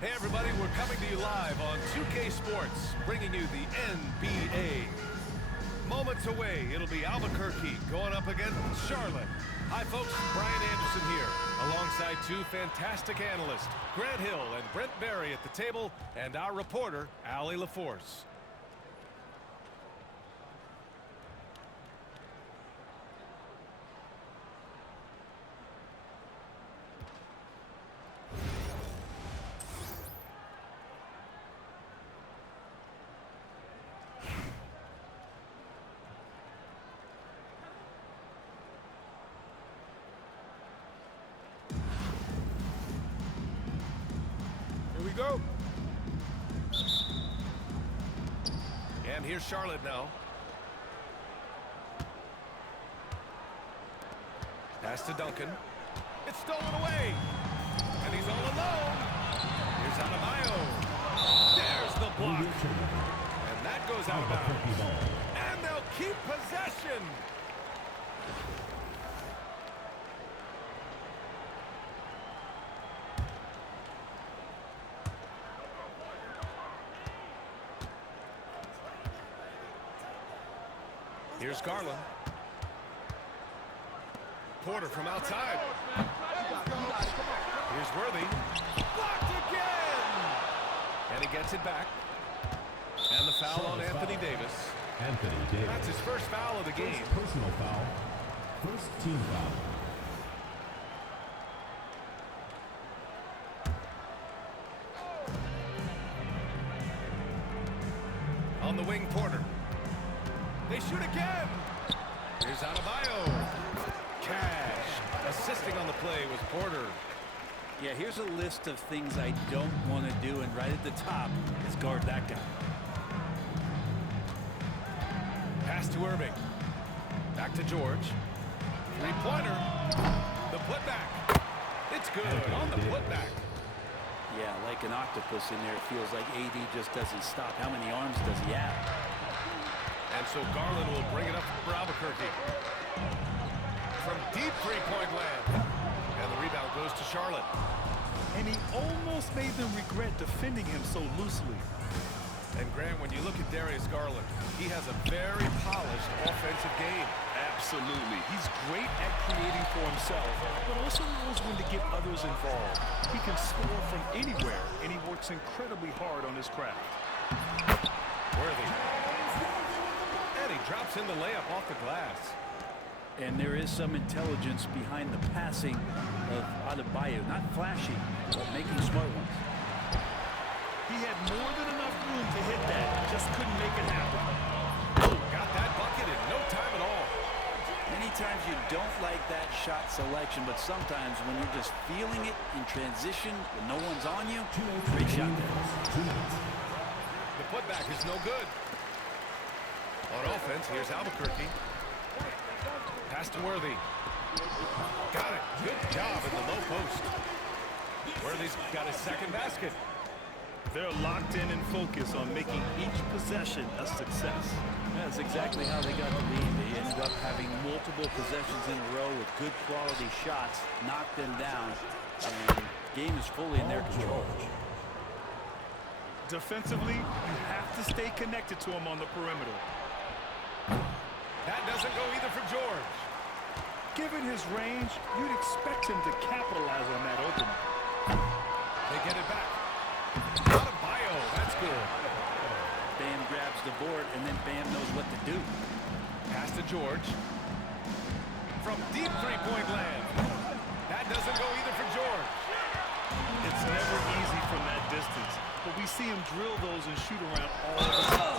Hey everybody, we're coming to you live on 2K Sports, bringing you the NBA. Moments away, it'll be Albuquerque going up against Charlotte. Hi folks, Brian Anderson here, alongside two fantastic analysts, Grant Hill and Brent Barry at the table, and our reporter, Allie LaForce. Go. And here's Charlotte now. Pass to Duncan. It's stolen away. And he's all alone. Here's Adebayo. There's the block. And that goes out of bounds. And they'll keep possession. Here's Garland. Porter from outside. Here's Worthy. Blocked again! And he gets it back. And the foul on Anthony Davis. Anthony Davis. That's his first foul of the game. Personal foul. First team foul. On the wing, Porter. They shoot again. Here's Adebayo. Cash. Assisting on the play was Porter. Yeah, here's a list of things I don't want to do, and right at the top is guard that guy. Pass to Irving. Back to George. Three-pointer. The putback. It's good on the putback. Yeah, like an octopus in there, it feels like AD just doesn't stop. How many arms does he have? And so Garland will bring it up for Albuquerque. From deep three-point land. And the rebound goes to Charlotte. And he almost made them regret defending him so loosely. And Grant, when you look at Darius Garland, he has a very polished offensive game. Absolutely. He's great at creating for himself, but also knows when to get others involved. He can score from anywhere, and he works incredibly hard on his craft. Worthy. And he drops in the layup off the glass. And there is some intelligence behind the passing of Adebayo. Not flashy, but making smart ones. He had more than enough room to hit that. Just couldn't make it happen. Got that bucket in no time at all. Many times you don't like that shot selection, but sometimes when you're just feeling it in transition, when no one's on you, great shot there. The putback is no good. On offense, here's Albuquerque. Pass to Worthy. Got it. Good job at the low post. Worthy's got his second basket. They're locked in and focused on making each possession a success. That's exactly how they got the lead. They ended up having multiple possessions in a row with good quality shots, knocked them down, and game is fully in their control. Defensively, you have to stay connected to him on the perimeter. That doesn't go either for George. Given his range, you'd expect him to capitalize on that opening. They get it back. Adebayo, that's good. Bam grabs the board, and then Bam knows what to do. Pass to George. From deep three-point land. That doesn't go either for George. It's never easy from that distance, but we see him drill those and shoot around all the time.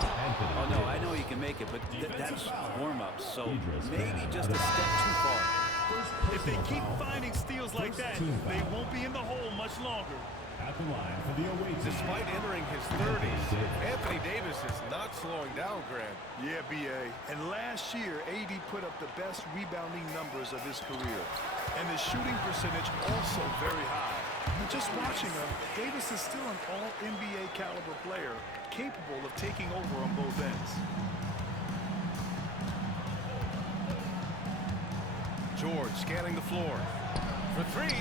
Oh, no, I know he can make it, but that's warm-ups, so maybe just a step too far. If they keep finding steals like that, they won't be in the hole much longer. At the line for the away team. Despite entering his 30s, Anthony Davis is not slowing down, Grant. Yeah, B.A. And last year, AD put up the best rebounding numbers of his career. And his shooting percentage also very high. And just watching him, Davis is still an all-NBA caliber player, capable of taking over on both ends. George scanning the floor. For three.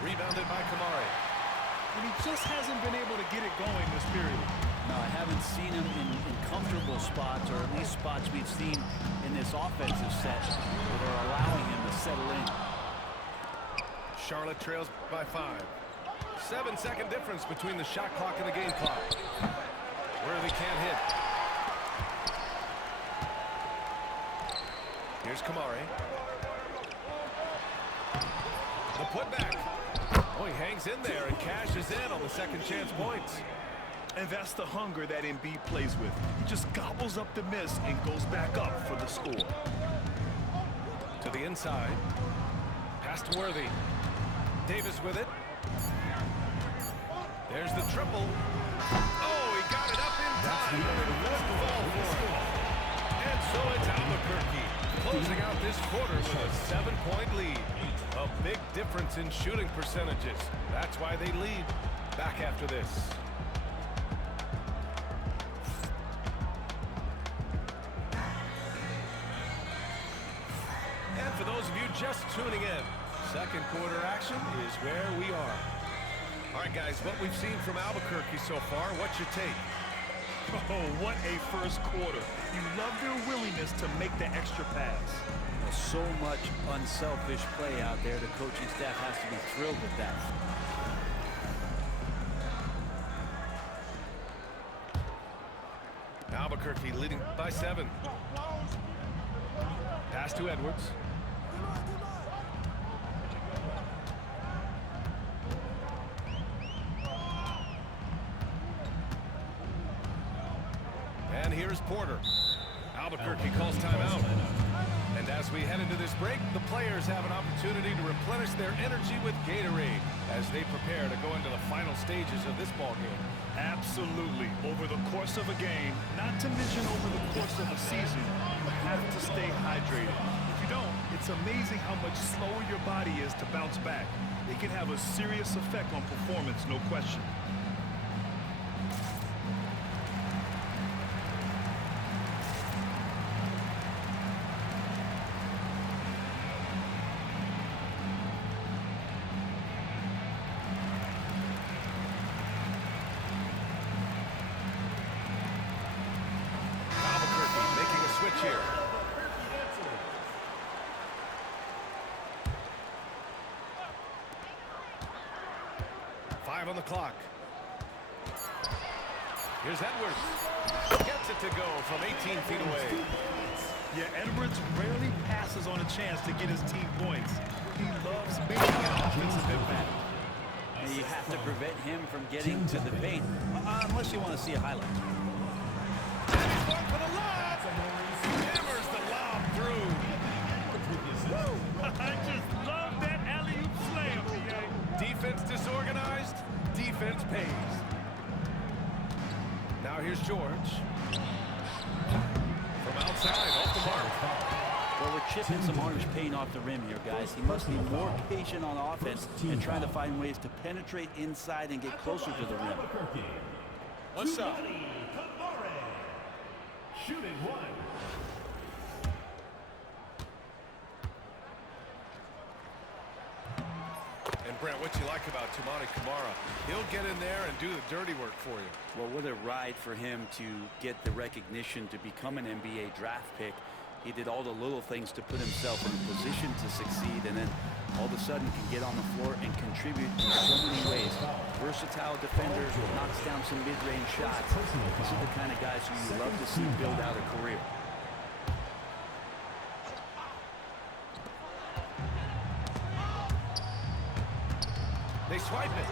Rebounded by Kamari. and he just hasn't been able to get it going this period. No, I haven't seen him in comfortable spots, or at least spots we've seen in this offensive set that are allowing him to settle in. Charlotte trails by 5. 7-second difference between the shot clock and the game clock. Worthy can't hit. Here's Kamari. The putback. Oh, he hangs in there and cashes in on the second chance points. And that's the hunger that Embiid plays with. He just gobbles up the miss and goes back up for the score. To the inside. Pass to Worthy. Davis with it. There's the triple. Oh, he got it up in time. It won't fall for him. And so it's Albuquerque closing out this quarter with a 7-point lead. A big difference in shooting percentages. That's why they lead. Back after this. And for those of you just tuning in, second quarter action is where we are. All right, guys, what we've seen from Albuquerque so far, what's your take? Oh, what a first quarter. You love their willingness to make the extra pass. There's so much unselfish play out there. The coaching staff has to be thrilled with that. Albuquerque leading by 7. Pass to Edwards. And here's Porter. Albuquerque calls timeout. And as we head into this break, the players have an opportunity to replenish their energy with Gatorade as they prepare to go into the final stages of this ball game. Absolutely. Over the course of a game, not to mention over the course of a season, you have to stay hydrated. If you don't, it's amazing how much slower your body is to bounce back. It can have a serious effect on performance, no question. Here. 5 on the clock. Here's Edwards. Gets it to go from 18 feet away. Yeah, Edwards rarely passes on a chance to get his team points. He loves making an offensive impact. And you have to prevent him from getting to the paint, unless you want to see a highlight. And he's going for the lob. Hammers the lob through. I just love that alley-oop slam, PA. Defense disorganized. Defense pays. Now here's George. From outside, off the mark. Well, we're chipping some orange paint off the rim here, guys. He must be more patient on offense and trying to find ways to penetrate inside and get closer to the rim. What's up? Shooting 1. And Brent, what you like about Toumani Camara? He'll get in there and do the dirty work for you. Well, what a ride for him to get the recognition to become an NBA draft pick. He did all the little things to put himself in a position to succeed, and then all of a sudden can get on the floor and contribute in so many ways. Versatile defender, knocks down some mid-range shots. These are the kind of guys who you love to see build out a career. They swipe it.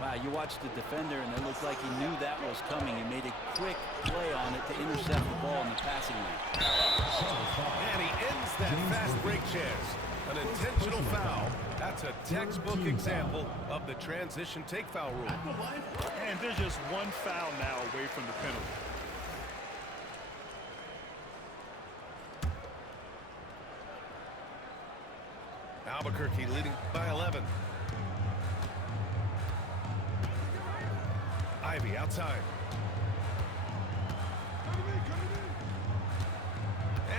Wow, you watched the defender, and it looked like he knew that was coming. He made a quick play on it to intercept the ball in the passing lane. And he ends that fast break chance. An intentional foul. That's a textbook example of the transition take foul rule. And there's just one foul now away from the penalty. Albuquerque leading by 11. Ivy outside.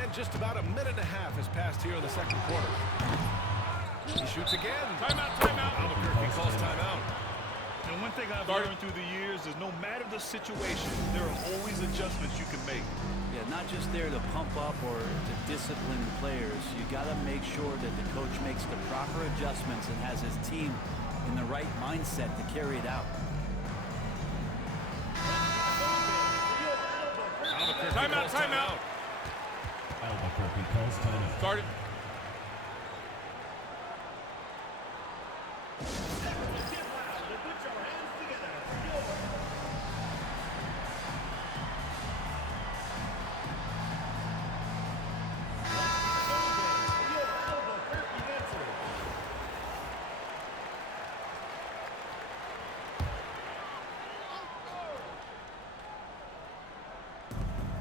And just about a minute and a half has passed here in the second quarter. He shoots again. Timeout, timeout. Albuquerque calls timeout. And one thing I've learned through the years is no matter the situation, there are always adjustments you can make. Yeah, not just there to pump up or to discipline players. You got to make sure that the coach makes the proper adjustments and has his team in the right mindset to carry it out. Timeout, timeout. Albuquerque calls timeout. Started.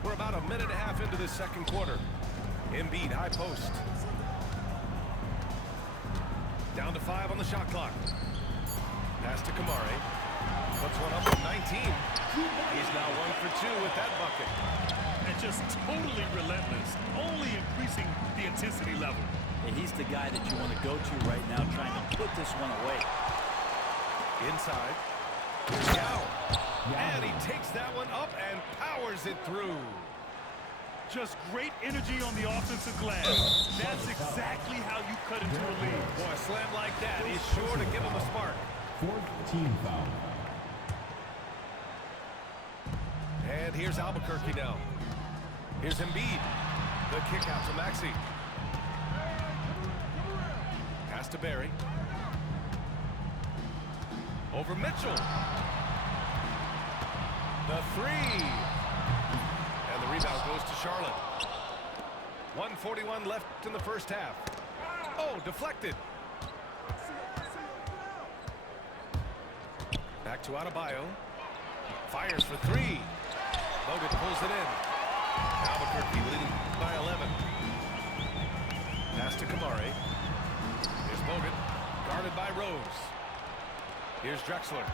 We're about a minute and a half into this second quarter. Embiid, high post. Down to 5 on the shot clock. Pass to Kamari. Puts one up from 19. He's now 1 for 2 with that bucket. And just totally relentless, only increasing the intensity level. And he's the guy that you want to go to right now, trying to put this one away. Inside. Here's Yao. And he takes that one up and powers it through. Just great energy on the offensive glass. That's exactly how you cut into a lead. Boy, a slam like that is sure to give him a spark. Fourth team foul. And here's Albuquerque now. Here's Embiid. The kick out to Maxey. Pass to Barry. Over Mitchell. The three. And the rebound goes to Charlotte. 1:41 left in the first half. Oh, deflected. Back to Adebayo. Fires for three. Bogut pulls it in. Albuquerque leading by 11. Pass to Kamari. Here's Bogut. Guarded by Rose. Here's Drexler.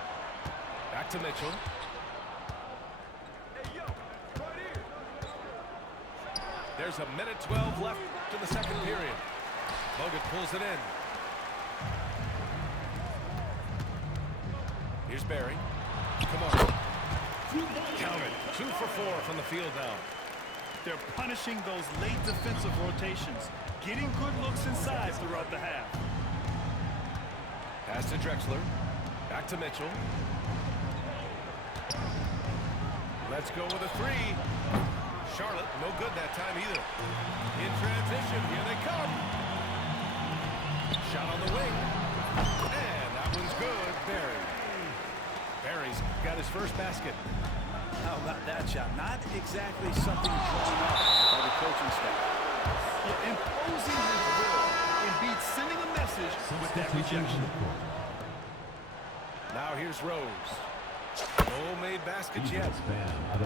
Back to Mitchell. There's a minute 12 left in the second period. Bogut pulls it in. Here's Barry. Come on. Count it. 2 for 4 from the field now. They're punishing those late defensive rotations, getting good looks inside throughout the half. Pass to Drexler. Back to Mitchell. Let's go with a three. Charlotte, no good that time either. In transition, here they come. Shot on the wing. And that one's good. Barry. Barry's got his first basket. How about that shot? Not exactly something drawn up by the coaching staff. Yeah, imposing his will. Embiid sending a message with that rejection. Now here's Rose. No made baskets yet.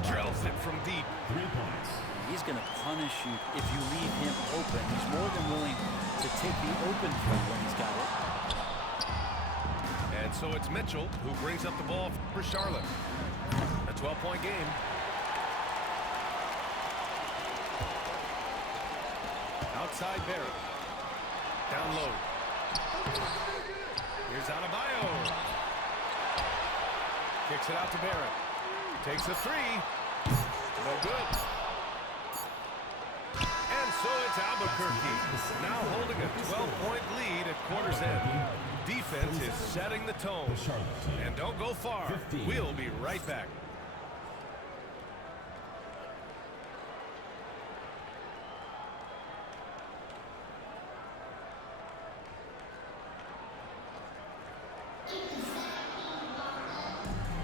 Drills it from deep. 3 points. He's going to punish you if you leave him open. He's more than willing to take the open three when he's got it. And so it's Mitchell who brings up the ball for Charlotte. A 12-point game. Outside Barrett. Down low. Here's Adebayo. Kicks it out to Barrett. Takes a three. No good. And so it's Albuquerque. Now holding a 12-point lead at quarter's end. Defense is setting the tone. And don't go far. We'll be right back.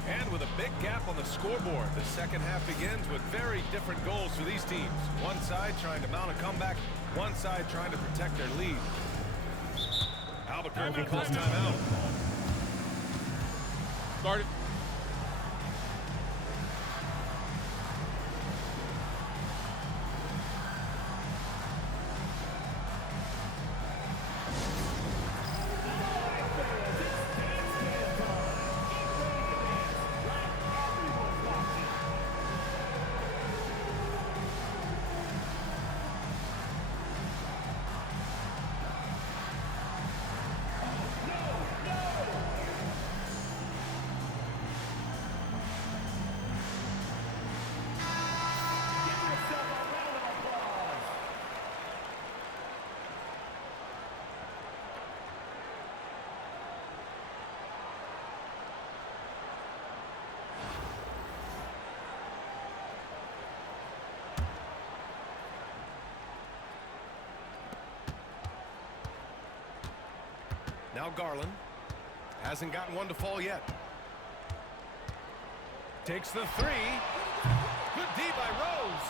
And with a big gap on the scoreboard, the second half begins with very different goals for these teams. One side trying to mount a comeback, one side trying to protect their lead. Albuquerque calls timeout. Started. Now Garland. Hasn't gotten one to fall yet. Takes the three. Good D by Rose.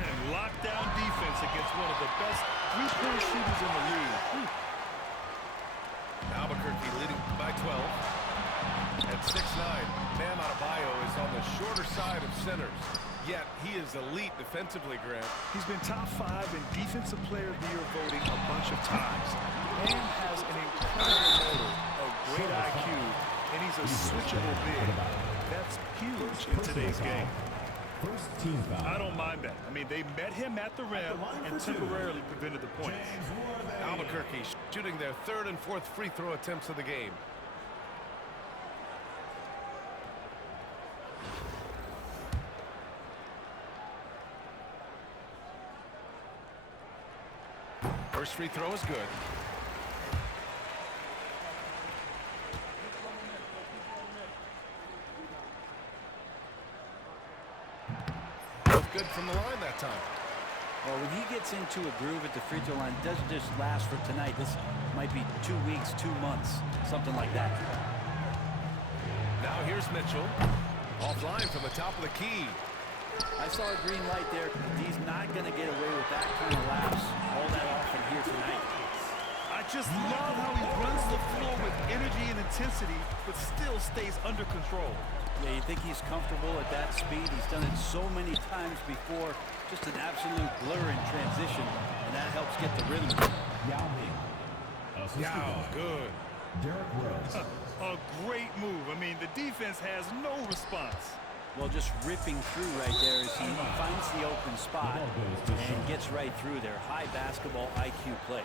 And lockdown defense against one of the best three-point shooters in the league. Albuquerque leading by 12. At 6'9", Bam Adebayo is on the shorter side of centers. Yet he is elite defensively, Grant. He's been top 5 in Defensive Player of the Year voting a bunch of times. Bam has an incredible motor, a great IQ, and he's a switchable big. That's huge in today's game. First team foul. I don't mind that. I mean, they met him at the rim and temporarily prevented the points. Albuquerque shooting their 3rd and 4th free throw attempts of the game. First free throw is good. Both good from the line that time. Well, when he gets into a groove at the free throw line, it doesn't just last for tonight. This might be 2 weeks, 2 months, something like that. Now here's Mitchell. Offline from the top of the key. I saw a green light there. He's not going to get away with that kind of lapse all that often here tonight. I just love how he runs the floor with energy and intensity, but still stays under control. Yeah, you think he's comfortable at that speed. He's done it so many times before. Just an absolute blur in transition, and that helps get the rhythm. Yao Ming. Assistant Yao, coach, good. Derek Rose. A great move. I mean, the defense has no response. Well, just ripping through right there as he finds the open spot and gets right through there. High basketball IQ play.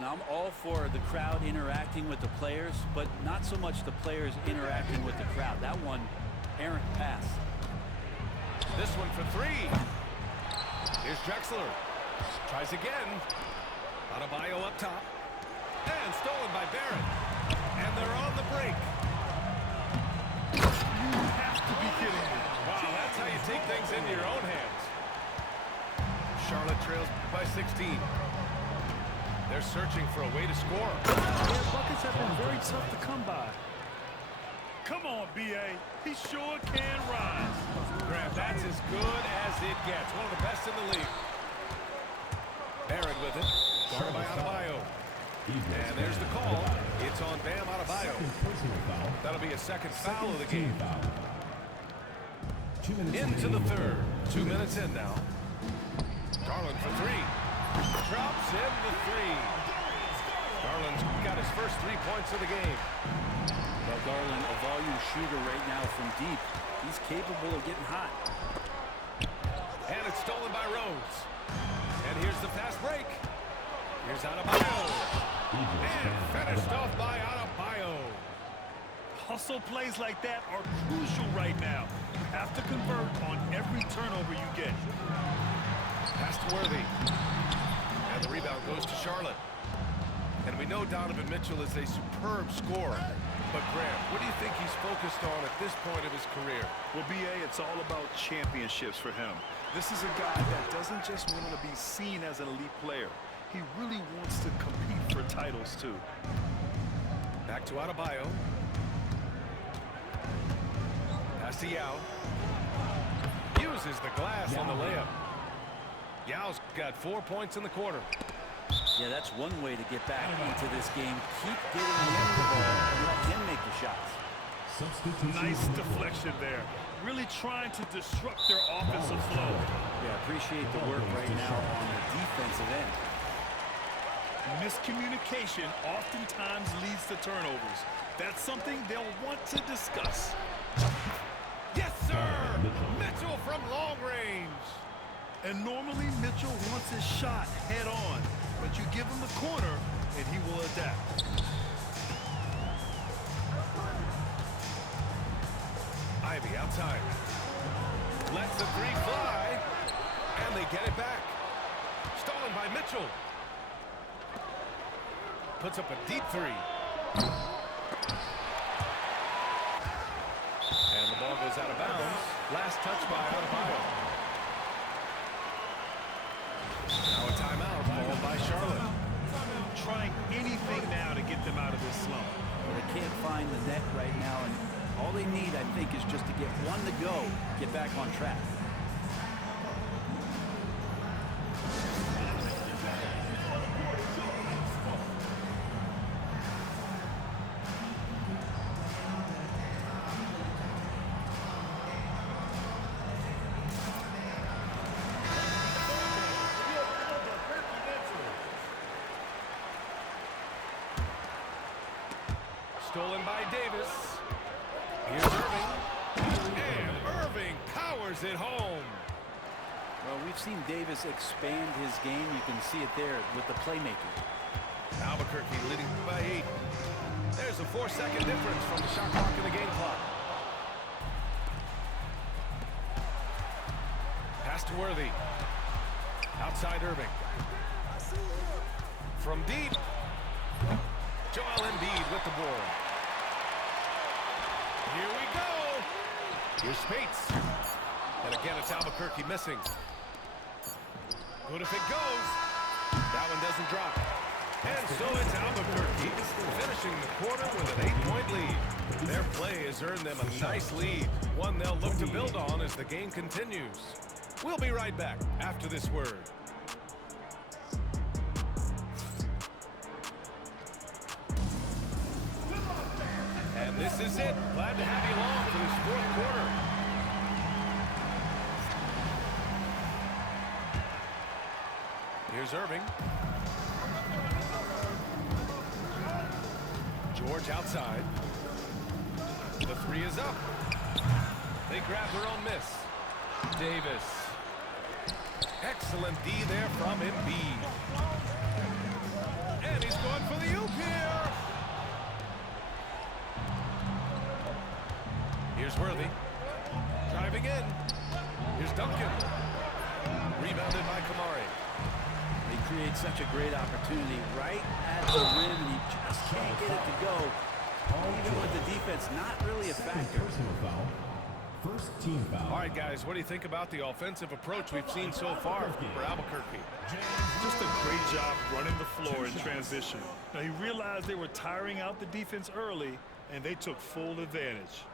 Now, I'm all for the crowd interacting with the players, but not so much the players interacting with the crowd. That one, errant pass. This one for three. Here's Drexler. Tries again. Adebayo up top. And stolen by Barrett. And they're on the break. You have to be kidding me. Wow, that's how you take things into your own hands. Charlotte trails by 16. They're searching for a way to score. Their buckets have been very tough to come by. Come on, B.A. He sure can rise. Grant, that's as good as it gets. One of the best in the league. Barrett with it. Guarded by Adebayo. And there's the call. It's on Bam Adebayo. Personal foul. That'll be a second foul of the game. Team foul. 2 minutes Into the remaining. third. 2 minutes in now. Garland for three. Drops in the three. Garland's got his first 3 points of the game. Well, Garland, a volume shooter right now from deep. He's capable of getting hot. And it's stolen by Rose. And here's the fast break. Here's Adebayo. And finished off by Adebayo. Hustle plays like that are crucial right now. You have to convert on every turnover you get. Pass to Worthy. And the rebound goes to Charlotte. And we know Donovan Mitchell is a superb scorer. But Grant, what do you think he's focused on at this point of his career? Well, B.A., it's all about championships for him. This is a guy that doesn't just want to be seen as an elite player. He really wants to compete for titles, too. Back to Adebayo. Pass to Yao. Uses the glass on the layup. Yao's got 4 points in the quarter. Yeah, that's one way to get back into this game. Keep getting the end of the ball and let him make the shots. Substitution Nice on the court. deflection there. Really trying to disrupt their offensive flow. Yeah, appreciate the work right now on the defensive end. Miscommunication oftentimes leads to turnovers. That's something they'll want to discuss. Yes, sir! Mitchell from long range. And normally Mitchell wants his shot head on, but you give him the corner and he will adapt. Ivy outside. Lets the three fly. And they get it back. Stolen by Mitchell. Puts up a deep three. And the ball goes out of bounds. Last touch by Adebayo. Now a timeout called by Charlotte. Trying any One to go. Get back on track. Stolen by Davis. Here's Irving. And Irving powers it home. Well, we've seen Davis expand his game. You can see it there with the playmaking. Albuquerque leading by 8. There's a 4-second difference from the shot clock and the game clock. Pass to Worthy. Outside Irving. From deep. Joel Embiid with the ball. Here we go. Here's Spates. And again, it's Albuquerque missing. Good if it goes. That one doesn't drop. And so it's Albuquerque finishing the quarter with an 8-point lead. Their play has earned them a nice lead, one they'll look to build on as the game continues. We'll be right back after this word. And this is it. Glad to have you along for this fourth quarter. Here's Irving. George outside. The 3 is up. They grab their own miss. Davis. Excellent D there from Embiid. And he's going for the oop here. Here's Worthy. Driving in. Here's Duncan. Rebounded by Kamari. He creates such a great opportunity right at the rim, and he just can't get it to go. Even with the defense not really a factor. Personal foul. First team foul. All right, guys, what do you think about the offensive approach we've seen so far for Albuquerque? Just a great job running the floor in transition. Now, he realized they were tiring out the defense early, and they took full advantage.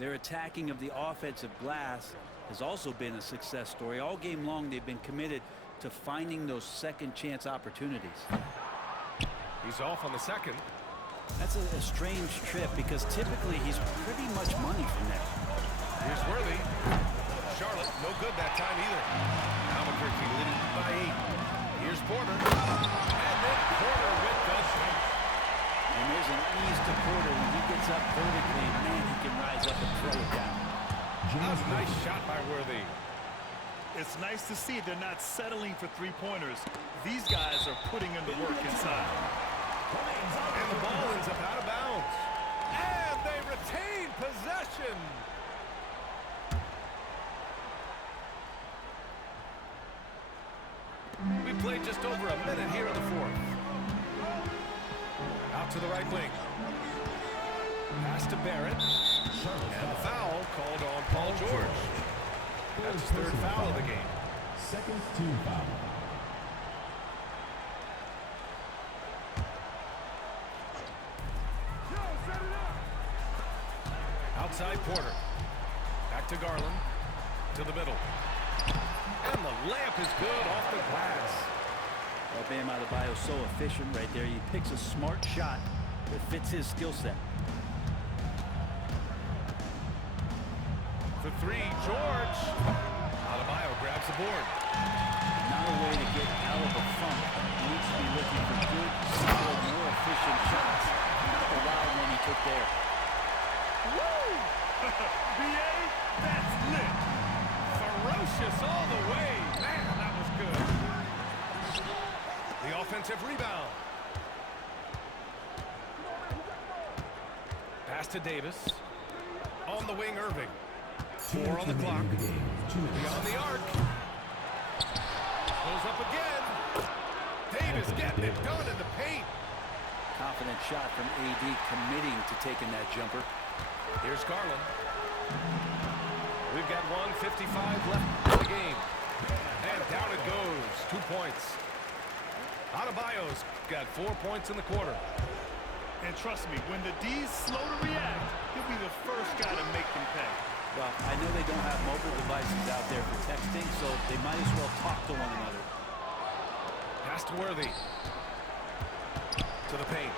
Their attacking of the offensive glass has also been a success story. All game long, they've been committed to finding those second chance opportunities. He's off on the second. That's a strange trip because typically he's pretty much money from there. Here's Worthy. Charlotte, no good that time either. Albuquerque leading by 8. Here's Porter. And then Porter with the shot. And there's an ease to Porter when he gets up vertically. Man, he can rise up and throw it down. That was a nice shot by Worthy. It's nice to see they're not settling for three-pointers. These guys are putting in the work inside. And the ball ends up out of bounds. And they retain possession. We played just over a minute here in the fourth. Out to the right wing. Pass to Barrett. And the foul called on Paul George. That's his third foul of the game. Second team foul. Outside Porter. Back to Garland. To the middle. And the layup is good off the glass. Well, Bam Adebayo so efficient right there. He picks a smart shot that fits his skill set. For 3, George. Adebayo grabs the board. Not a way to get out of a funk. He needs to be looking for good, solid, more efficient shots. Not the wild one he took there. Woo! B.A., that's lit. Ferocious all the way. Man, that was good. The offensive rebound. Pass to Davis. On the wing, Irving. 4 on the clock. Beyond the arc. Goes up again. Davis getting it done in the paint. Confident shot from AD, committing to taking that jumper. Here's Garland. We've got 1:55 left in the game. And down it goes. 2 points. Adebayo's got 4 points in the quarter. And trust me, when the D's slow to react, he'll be the first guy to make them pay. Well, I know they don't have mobile devices out there for texting, so they might as well talk to one another. Pass to Worthy. To the paint.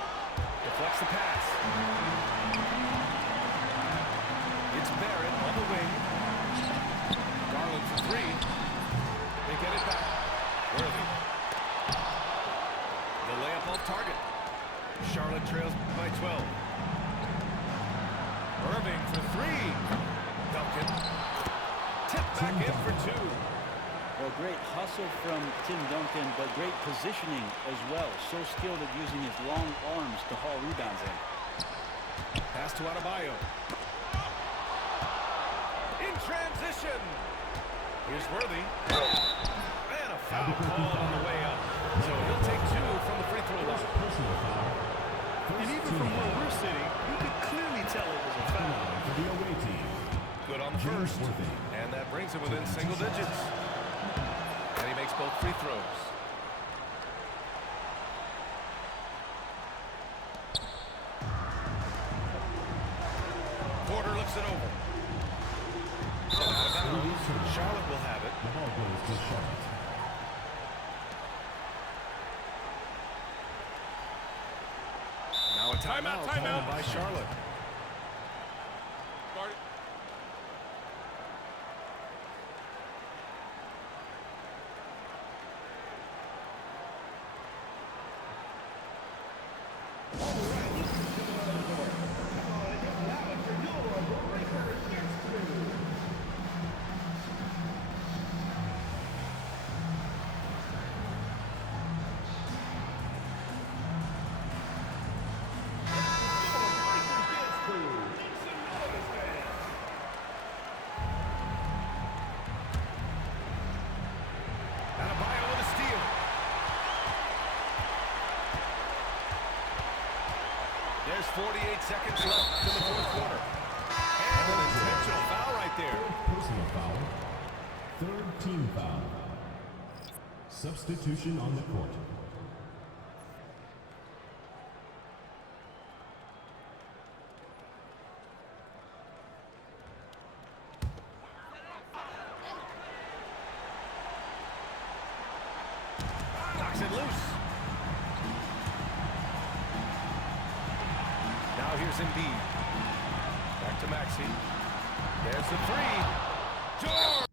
Deflects the pass. It's Barrett on the wing. Garland for three. They get it back. Worthy. The layup off target. Charlotte trails by 12. Irving for three. Duncan. Tip back in for two. Well, great hustle from Tim Duncan, but great positioning as well. So skilled at using his long arms to haul rebounds in. Pass to Adebayo. In transition. Here's Worthy. And a foul call on the way up. So he'll take two from the free throw line. Personal foul. And even from where we're sitting, you could clearly tell it was a foul. For the away team. Good on the first. And that brings him within single digits. And he makes both free throws. Porter looks it over. Out of bounds. Charlotte will have it. The ball goes to Charlotte. Now a timeout called by Charlotte. Adebayo with a steal. There's 48 seconds left in the fourth quarter. And an intentional foul right there. Personal foul. Third team foul. Substitution on the court. Knocks it loose. Now here's Embiid. Back to Maxey. There's the three. George!